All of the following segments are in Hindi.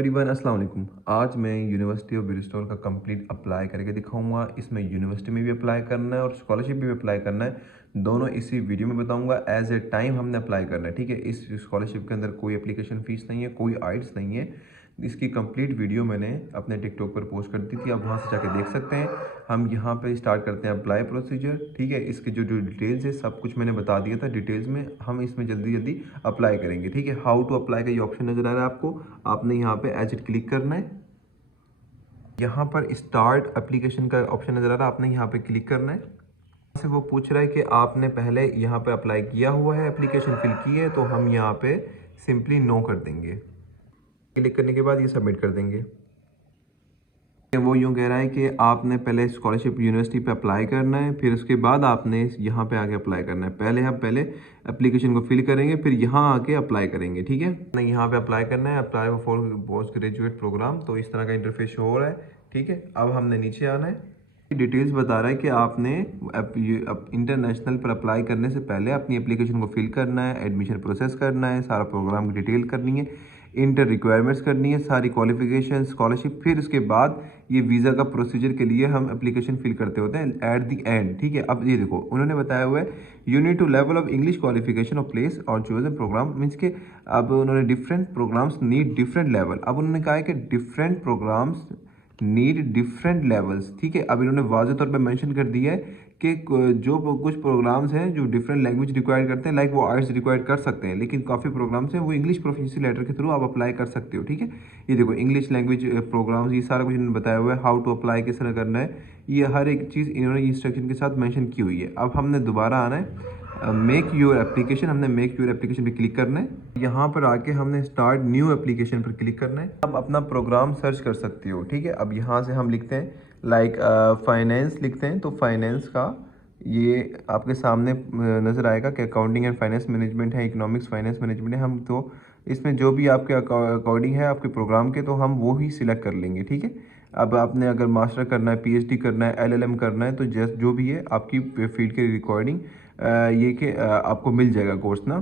एवरीवन अस्सलाम वालेकुम। आज मैं यूनिवर्सिटी ऑफ ब्रिस्टल का कंप्लीट अप्लाई करके दिखाऊंगा। इसमें यूनिवर्सिटी में भी अप्लाई करना है और स्कॉलरशिप भी अप्लाई करना है। दोनों इसी वीडियो में बताऊंगा। एज ए टाइम हमने अप्लाई करना है, ठीक है। इस स्कॉलरशिप के अंदर कोई एप्लीकेशन फ़ीस नहीं है, कोई आइट्स नहीं है। इसकी कंप्लीट वीडियो मैंने अपने टिकटॉक पर पोस्ट कर दी थी, आप वहाँ से जाके देख सकते हैं। हम यहाँ पे स्टार्ट करते हैं अप्लाई प्रोसीजर, ठीक है। इसके जो जो डिटेल्स है सब कुछ मैंने बता दिया था डिटेल्स में। हम इसमें जल्दी जल्दी अप्लाई करेंगे, ठीक है। हाउ टू अप्लाई का ये ऑप्शन नज़र आ रहा है आपको। आपने यहाँ पे एज इट क्लिक करना है। यहाँ पर स्टार्ट एप्लीकेशन का ऑप्शन नज़र आ रहा है, आपने यहाँ पे क्लिक करना है। से वो पूछ रहा है कि आपने पहले यहाँ पे अप्लाई किया हुआ है, एप्लीकेशन फिल की है, तो हम यहाँ पे सिंपली नो कर देंगे। क्लिक करने के बाद ये सबमिट कर देंगे। वो यूँ कह रहा है कि आपने पहले स्कॉलरशिप यूनिवर्सिटी पे अप्लाई करना है, फिर उसके बाद आपने यहाँ पे आके अप्लाई करना है। पहले हम पहले एप्लीकेशन को फिल करेंगे, फिर यहाँ आके अप्लाई करेंगे, ठीक है। नहीं, यहाँ पे अप्लाई करना है, apply for post graduate programme. तो इस तरह का इंटरफेस शो हो रहा है, ठीक है। अब हमने नीचे आना है। डिटेल्स बता रहा है कि आपने इंटरनेशनल पर अप्लाई करने से पहले अपनी एप्लीकेशन को फिल करना है, एडमिशन प्रोसेस करना है, सारा प्रोग्राम की डिटेल करनी है, इंटर रिक्वायरमेंट्स करनी है, सारी क्वालिफिकेशन, स्कॉलरशिप। फिर उसके बाद ये वीज़ा का प्रोसीजर के लिए हम एप्लीकेशन फिल करते होते हैं एट द एंड, ठीक है। अब ये देखो उन्होंने बताया हुआ है you need to level of English qualification of place और चूज प्रोग्राम, मीन्स के अब उन्होंने different programmes need different level. अब उन्होंने कहा है कि different programmes need different levels, ठीक है। अब इन्होंने वाज़ेह तौर पे मेंशन कर दिया है कि जो कुछ प्रोग्राम्स हैं जो डिफरेंट लैंग्वेज रिक्वायर करते हैं, लाइक वो आर्ट्स रिक्वायर कर सकते हैं, लेकिन काफ़ी प्रोग्राम्स हैं वो इंग्लिश प्रोफिशिएंसी लेटर के थ्रू आप अप्लाई कर सकते हो, ठीक है। ये देखो इंग्लिश लैंग्वेज प्रोग्राम्स, ये सारा कुछ इन्होंने बताया हुआ है। हाउ टू अप्लाई किस तरह करना है, ये हर एक चीज़ इन्होंने इंस्ट्रक्शन के साथ मैंशन की हुई है। अब हमने दोबारा आना है मेक योर एप्लीकेशन, हमने मेक योर एप्लीकेशन पे क्लिक करना है। यहाँ पर आके हमने स्टार्ट न्यू एप्लीकेशन पर क्लिक करना है। अब अपना प्रोग्राम सर्च कर सकते हो, ठीक है। अब यहाँ से हम लिखते हैं लाइक फाइनेंस लिखते हैं, तो फाइनेंस का ये आपके सामने नज़र आएगा कि अकाउंटिंग एंड फाइनेंस मैनेजमेंट है, इकोनॉमिक्स फाइनेंस मैनेजमेंट है। हम तो इसमें जो भी आपके अकॉर्डिंग है आपके प्रोग्राम के, तो हम वो ही सिलेक्ट कर लेंगे, ठीक है। अब आपने अगर मास्टर करना है, पीएचडी करना है, एलएलएम करना है, तो जस्ट जो भी है आपकी फील्ड के रिकॉर्डिंग ये कि आपको मिल जाएगा कोर्स ना।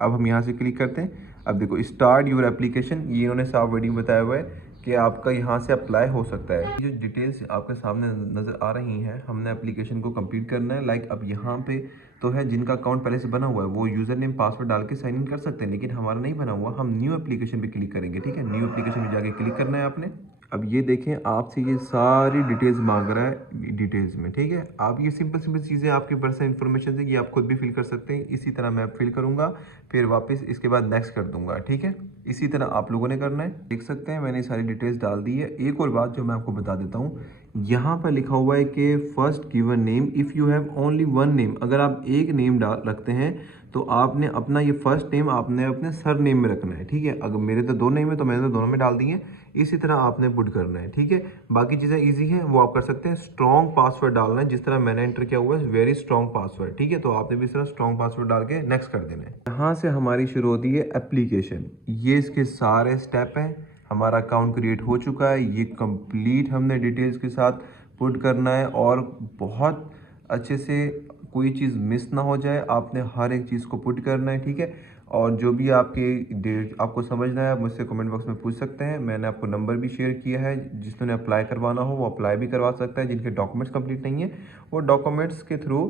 अब हम यहाँ से क्लिक करते हैं। अब देखो स्टार्ट योर एप्लीकेशन, ये इन्होंने साफ वर्डिंग बताया हुआ है कि आपका यहाँ से अप्लाई हो सकता है। जो डिटेल्स आपके सामने नज़र आ रही हैं, हमने एप्लीकेशन को कंप्लीट करना है। लाइक अब यहाँ पे तो है जिनका अकाउंट पहले से बना हुआ है वो यूज़र नेम पासवर्ड डाल के साइन इन कर सकते हैं, लेकिन हमारा नहीं बना हुआ। हम न्यू एप्लीकेशन पे क्लिक करेंगे, ठीक है। न्यू एप्लीकेशन में जाके क्लिक करना है आपने। अब ये देखें आपसे ये सारी डिटेल्स मांग रहा है डिटेल्स में, ठीक है। आप ये सिंपल सिंपल चीज़ें आपकी पर्सनल इन्फॉर्मेशन है, ये आप खुद भी फिल कर सकते हैं। इसी तरह मैं फिल करूँगा, फिर वापस इसके बाद नेक्स्ट कर दूंगा, ठीक है। इसी तरह आप लोगों ने करना है। देख सकते हैं मैंने सारी डिटेल्स डाल दी है। एक और बात जो मैं आपको बता देता हूँ, यहाँ पर लिखा हुआ है कि first given name if you have only one name. अगर आप एक नेम डाल रखते हैं तो आपने अपना ये फर्स्ट नेम आपने अपने सर नेम में रखना है, ठीक है। अगर मेरे तो दो नेम है तो मैंने तो दोनों में डाल दी है। इसी तरह आपने पुट करना है, ठीक है। बाकी चीज़ें इजी हैं, वो आप कर सकते हैं। स्ट्रॉन्ग पासवर्ड डालना है, जिस तरह मैंने एंटर किया हुआ है वेरी स्ट्रॉन्ग पासवर्ड, ठीक है। तो आपने भी इस तरह स्ट्रॉन्ग पासवर्ड डाल के नेक्स्ट कर देना है। यहाँ से हमारी शुरू होती है एप्लीकेशन। ये इसके सारे स्टेप हैं। हमारा अकाउंट क्रिएट हो चुका है, ये कंप्लीट हमने डिटेल्स के साथ पुट करना है और बहुत अच्छे से कोई चीज़ मिस ना हो जाए। आपने हर एक चीज़ को पुट करना है, ठीक है। और जो भी आपको समझना है आप मुझसे कमेंट बॉक्स में पूछ सकते हैं। मैंने आपको नंबर भी शेयर किया है, जिसने अप्लाई करवाना हो वो अप्लाई भी करवा सकता है। जिनके डॉक्यूमेंट्स कंप्लीट नहीं है वो डॉक्यूमेंट्स के थ्रू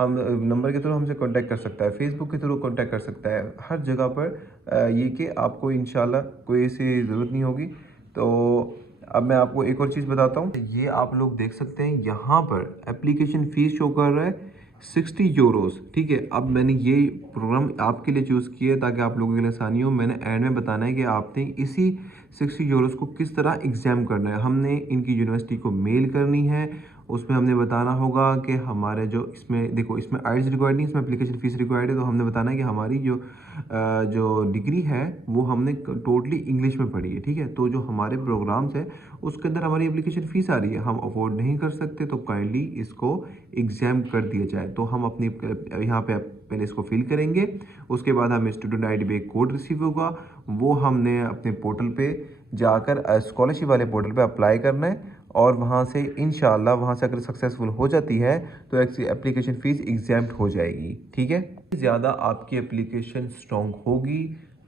हम नंबर के थ्रू हमसे कांटेक्ट कर सकता है, फेसबुक के थ्रू कांटेक्ट कर सकता है। हर जगह पर ये कि आपको इंशाल्लाह कोई ऐसी ज़रूरत नहीं होगी। तो अब मैं आपको एक और चीज़ बताता हूँ। ये आप लोग देख सकते हैं यहाँ पर एप्लीकेशन फ़ीस शो कर रहा है 60 यूरोस, ठीक है। अब मैंने ये प्रोग्राम आपके लिए चूज़ किया है ताकि आप लोगों के लिए आसानी हो। मैंने एंड में बताना है कि आपने इसी 60 यूरोस को किस तरह एग्ज़ाम करना है। हमने इनकी यूनिवर्सिटी को मेल करनी है, उसमें हमने बताना होगा कि हमारे जो इसमें देखो इसमें आइल्स रिक्वायर्ड नहीं, इसमें एप्लीकेशन फ़ीस रिक्वायर्ड है। तो हमने बताना है कि हमारी जो डिग्री है वो हमने टोटली इंग्लिश में पढ़ी है, ठीक है। तो जो हमारे प्रोग्राम्स है उसके अंदर हमारी एप्लीकेशन फ़ीस आ रही है, हम अफोर्ड नहीं कर सकते, तो काइंडली इसको एग्ज़ाम कर दिया जाए। तो हम अपनी यहाँ पे पहले इसको फिल करेंगे, उसके बाद हमें स्टूडेंट आईडी पे एक कोड रिसीव होगा, वो हमने अपने पोर्टल पे जाकर स्कॉलरशिप वाले पोर्टल पे अप्लाई करना है। और वहाँ से इंशाल्लाह वहाँ से अगर सक्सेसफुल हो जाती है तो एप्लीकेशन फ़ीस एग्जाम्प्ट हो जाएगी, ठीक है। ज़्यादा आपकी एप्लीकेशन स्ट्रॉन्ग होगी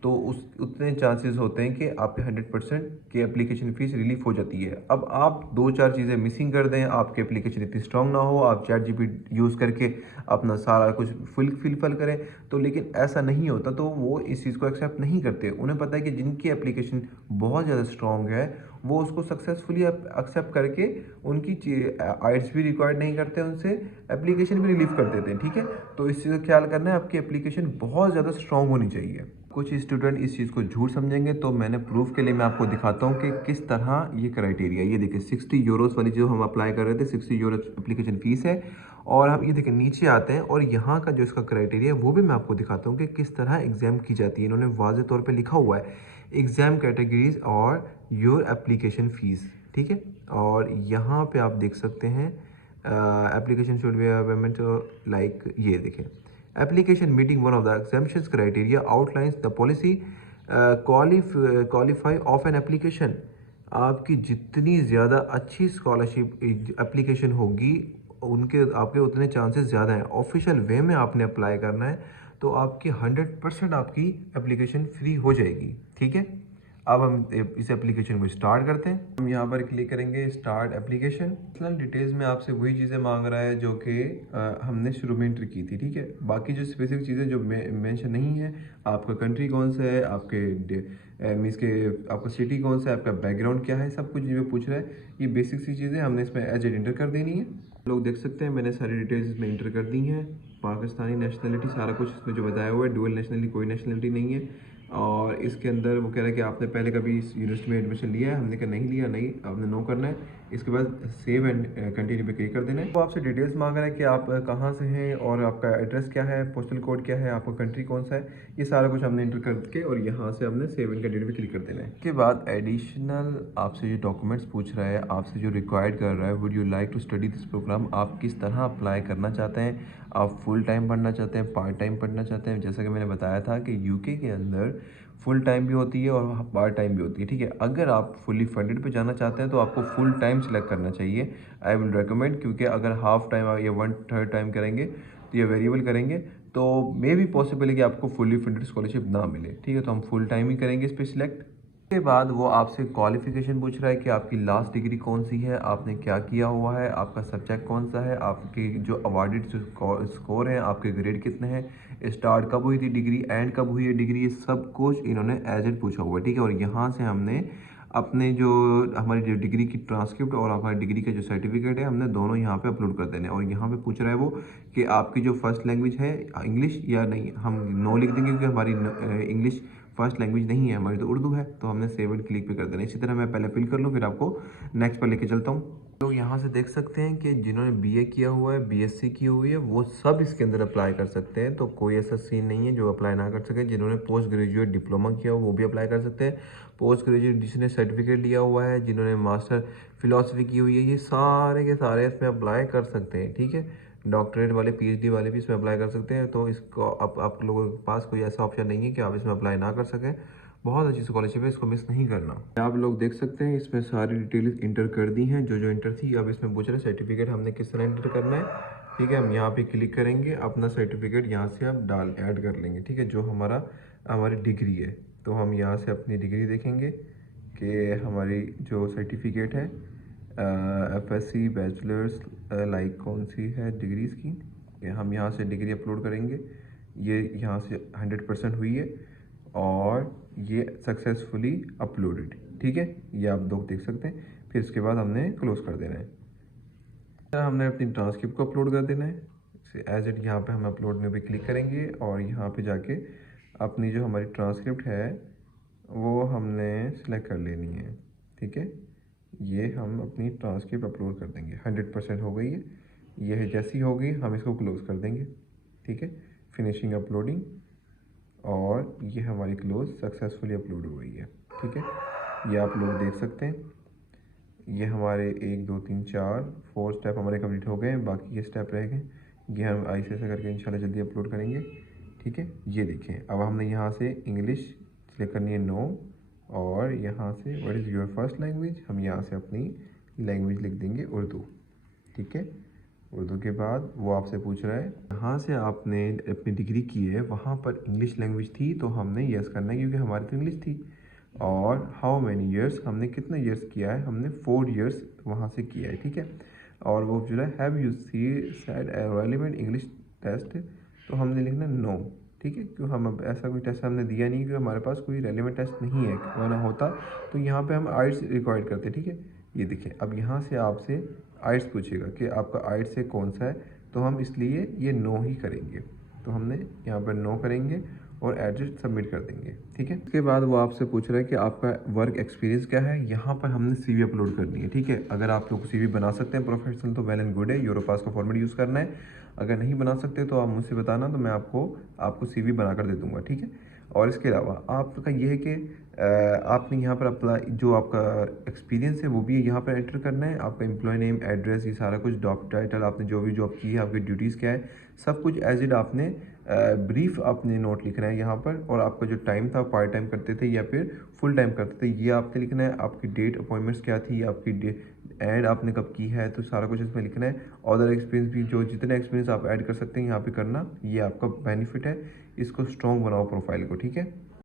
तो उस उतने चांसेस होते हैं कि आपके 100% की एप्लीकेशन फ़ीस रिलीफ हो जाती है। अब आप 2-4 चीज़ें मिसिंग कर दें, आपकी एप्लीकेशन इतनी स्ट्रॉन्ग ना हो, आप चैट जीपीटी यूज़ करके अपना सारा कुछ फिल करें, तो लेकिन ऐसा नहीं होता, तो वो इस चीज़ को एक्सेप्ट नहीं करते। उन्हें पता है कि जिनकी एप्लीकेशन बहुत ज़्यादा स्ट्रॉन्ग है, वो उसको सक्सेसफुली एक्सेप्ट करके उनकी आइट्स भी रिक्वायर्ड नहीं करते, उनसे एप्लीकेशन भी रिलीव कर देते हैं, ठीक है। तो इस चीज़ का ख्याल करना है, आपकी एप्लीकेशन बहुत ज़्यादा स्ट्रॉन्ग होनी चाहिए। कुछ स्टूडेंट इस चीज़ को झूठ समझेंगे, तो मैंने प्रूफ के लिए मैं आपको दिखाता हूँ कि किस तरह ये क्राइटेरिया, ये देखिए 60 यूरोस वाली जो हम अप्लाई कर रहे थे, 60 यूरो एप्लीकेशन फ़ीस है। और हम ये देखिए नीचे आते हैं और यहाँ का जो इसका क्राइटेरिया है वो भी मैं आपको दिखाता हूँ कि किस तरह एग्ज़ाम की जाती है। इन्होंने वाज़े तौर पे लिखा हुआ है एग्ज़ाम कैटेगरीज और योर एप्लीकेशन फ़ीस, ठीक है। और यहाँ पे आप देख सकते हैं application should be payment, like ये देखें application meeting one of the एग्जामिशंस criteria outlines the policy qualify of an application. आपकी जितनी ज़्यादा अच्छी स्कॉलरशिप एप्लीकेशन होगी, उनके आपके उतने चांसेस ज़्यादा हैं। ऑफिशियल वे में आपने अप्लाई करना है तो आपकी 100% आपकी एप्लीकेशन फ्री हो जाएगी, ठीक है। अब हम इस एप्लीकेशन को स्टार्ट करते हैं। हम यहाँ पर क्लिक करेंगे स्टार्ट एप्लीकेशन। पर्सनल डिटेल्स में आपसे वही चीज़ें मांग रहा है जो कि हमने शुरू में एंटर की थी, ठीक है। बाकी जो स्पेसिफिक चीज़ें जो मेंशन नहीं है, आपका कंट्री कौन सा है, आपके मीन्स के आपका सिटी कौन सा है, आपका बैकग्राउंड क्या है, सब कुछ जो पूछ रहा है। ये बेसिक सी चीज़ें हमने इसमें एज एंटर कर देनी है। लोग देख सकते हैं मैंने सारी डिटेल्स इसमें इंटर कर दी हैं। पाकिस्तानी नेशनलिटी सारा कुछ इसमें जो बताया हुआ है, डुअल नेशनलिटी कोई नेशनलिटी नहीं है। और इसके अंदर वो कह रहा है कि आपने पहले कभी इस यूनिवर्सिटी में एडमिशन लिया है, हमने कहा नहीं लिया, नहीं, आपने नो करना है। इसके बाद सेव एंड कंटिन्यू पे क्लिक कर देना है। तो आपसे डिटेल्स मांग रहा है कि आप कहाँ से हैं और आपका एड्रेस क्या है, पोस्टल कोड क्या है, आपका कंट्री कौन सा है, ये सारा कुछ हमने इंटर करके और यहाँ से हमने सेव एंड कंटिन्यू पे क्लिक कर देना है। इसके बाद एडिशनल आपसे जो डॉक्यूमेंट्स पूछ रहा है, आपसे जो रिक्वायर्ड कर रहा है, would you like to study this programme, आप किस तरह अप्लाई करना चाहते हैं, आप फुल टाइम पढ़ना चाहते हैं, पार्ट टाइम पढ़ना चाहते हैं। जैसा कि मैंने बताया था कि यूके के अंदर फुल टाइम भी होती है और पार्ट टाइम भी होती है, ठीक है। अगर आप फुली फंडेड पे जाना चाहते हैं तो आपको फुल टाइम सेलेक्ट करना चाहिए, आई विल रिकमेंड, क्योंकि अगर हाफ टाइम या 1/3 टाइम करेंगे तो ये वेरिएबल करेंगे तो मे भी पॉसिबल है कि आपको फुली फंडेड स्कॉलरशिप ना मिले, ठीक है। तो हम फुल टाइम ही करेंगे इस पर सिलेक्ट। के बाद वो आपसे क्वालिफिकेशन पूछ रहा है कि आपकी लास्ट डिग्री कौन सी है, आपने क्या किया हुआ है, आपका सब्जेक्ट कौन सा है, आपके जो अवार्डेड स्कोर हैं, आपके ग्रेड कितने हैं, स्टार्ट कब हुई थी डिग्री, एंड कब हुई है डिग्री, ये सब कुछ इन्होंने एज एड पूछा हुआ है, ठीक है। और यहाँ से हमने अपने जो हमारी जो डिग्री की ट्रांसक्रिप्ट और हमारी डिग्री का जो सर्टिफिकेट है, हमने दोनों यहाँ पे अपलोड कर देने हैं। और यहाँ पे पूछ रहा है वो कि आपकी जो फर्स्ट लैंग्वेज है इंग्लिश या नहीं, हम नो लिख देंगे क्योंकि हमारी इंग्लिश फर्स्ट लैंग्वेज नहीं है, हमारी तो उर्दू है। तो हमने सेव एंड क्लिक पे कर देना। इसी तरह मैं पहले फिल कर लूँ, फिर आपको नेक्स्ट पर लेके चलता हूँ। तो यहाँ से देख सकते हैं कि जिन्होंने बीए किया हुआ है, बीएससी की हुई है, वो सब इसके अंदर अप्लाई कर सकते हैं। तो कोई ऐसा सीन नहीं है जो अप्लाई ना कर सके। जिन्होंने पोस्ट ग्रेजुएट डिप्लोमा किया हो वो भी अप्लाई कर सकते हैं। पोस्ट ग्रेजुएट जिसने सर्टिफिकेट लिया हुआ है, जिन्होंने मास्टर फिलोसफी की हुई है, ये सारे के सारे इसमें अप्लाई कर सकते हैं, ठीक है। डॉक्टरेट वाले, पीएचडी वाले भी इसमें अप्लाई कर सकते हैं। तो इसको आप लोगों के पास कोई ऐसा ऑप्शन नहीं है कि आप इसमें अप्लाई ना कर सकें। बहुत अच्छी स्कॉलरशिप है, इसको मिस नहीं करना। आप लोग देख सकते हैं इसमें सारी डिटेल्स इंटर कर दी हैं जो जो इंटर थी। अब इसमें पूछ रहे हैं सर्टिफिकेट हमने किस तरह इंटर करना है, ठीक है। हम यहाँ पे क्लिक करेंगे, अपना सर्टिफिकेट यहाँ से आप ऐड कर लेंगे, ठीक है, जो हमारी डिग्री है। तो हम यहाँ से अपनी डिग्री देखेंगे कि हमारी जो सर्टिफिकेट है एफएससी बैचलर्स, लाइक कौन सी है डिग्रीज़ की, ये हम यहाँ से डिग्री अपलोड करेंगे। ये यहाँ से 100% हुई है और ये सक्सेसफुली अपलोडेड, ठीक है। ये आप लोग देख सकते हैं। फिर इसके बाद हमने क्लोज कर देना है। हमने अपनी ट्रांसक्रिप्ट को अपलोड कर देना है। एज इट यहाँ पे हम अपलोड में भी क्लिक करेंगे और यहाँ पे जाके अपनी जो हमारी ट्रांसक्रिप्ट है वो हमने सेलेक्ट कर लेनी है, ठीक है। ये हम अपनी ट्रांसक्रिप्ट अपलोड कर देंगे। 100% हो गई है। ये जैसी होगी हम इसको क्लोज़ कर देंगे, ठीक है। फिनिशिंग अपलोडिंग, और ये हमारी क्लोज सक्सेसफुली अपलोड हो गई है, ठीक है। ये आप लोग देख सकते हैं। ये हमारे 1 2 3 4 4 स्टेप हमारे कंप्लीट हो गए हैं, बाकी ये स्टेप रह गए। ये हम ऐसे करके इंशाल्लाह जल्दी अपलोड करेंगे, ठीक है। ये देखें, अब हमने यहाँ से इंग्लिश सेलेक्ट करनी है, नो। और यहाँ से what is your first language, हम यहाँ से अपनी लैंग्वेज लिख देंगे उर्दू, ठीक है। उर्दू के बाद वो आपसे पूछ रहा है कहाँ से आपने अपनी डिग्री की है, वहाँ पर इंग्लिश लैंग्वेज थी तो हमने यस करना है क्योंकि हमारी तो इंग्लिश थी। और हाउ मैनी ईयर्स, हमने कितने ईयर्स किया है, हमने 4 ईयर्स वहाँ से किया है, ठीक है। और वो पूछ रहा है have you see said a relevant English test, तो हमने लिखना नो, ठीक है, क्यों हम अब ऐसा कोई टेस्ट हमने दिया नहीं क्योंकि हमारे पास कोई रेलिवेंट टेस्ट नहीं है, वरना होता तो यहाँ पे हम आइट्स रिक्वायर्ड करते, ठीक है। ये देखिए अब यहाँ से आपसे आइट्स पूछेगा कि आपका आइट्स से कौन सा है, तो हम इसलिए ये नो ही करेंगे, तो हमने यहाँ पर नो करेंगे और एड्रेस सबमिट कर देंगे, ठीक है। उसके बाद वो आपसे पूछ रहा है कि आपका वर्क एक्सपीरियंस क्या है, यहाँ पर हमने सीवी अपलोड करनी है, ठीक है। अगर आप लोग सीवी बना सकते हैं प्रोफेशनल तो वेल एंड गुड है, यूरोपास का फॉर्मेट यूज़ करना है। अगर नहीं बना सकते तो आप मुझसे बताना, तो मैं आपको सीवी बना कर दे दूँगा, ठीक है। और इसके अलावा आपका ये है कि आपने यहाँ पर अप्लाई जो आपका एक्सपीरियंस है वो भी यहाँ पर एंटर करना है, आपका एम्प्लॉय नेम, एड्रेस, ये सारा कुछ, जॉब टाइटल, आपने जो भी जॉब की है, आपकी ड्यूटीज़ क्या है, सब कुछ एज इट आपने ब्रीफ आपने नोट लिखना है यहाँ पर। और आपका जो टाइम था, पार्ट टाइम करते थे या फिर फुल टाइम करते थे, ये आपने लिखना है। आपकी डेट अपॉइंटमेंट्स क्या थी, आपकी ऐड आपने कब की है, तो सारा कुछ इसमें लिखना है। अदर एक्सपीरियंस भी, जो जितने एक्सपीरियंस आप ऐड कर सकते हैं यहाँ पे करना, ये आपका बेनिफिट है। इसको स्ट्रॉन्ग बनाओ प्रोफाइल को, ठीक है।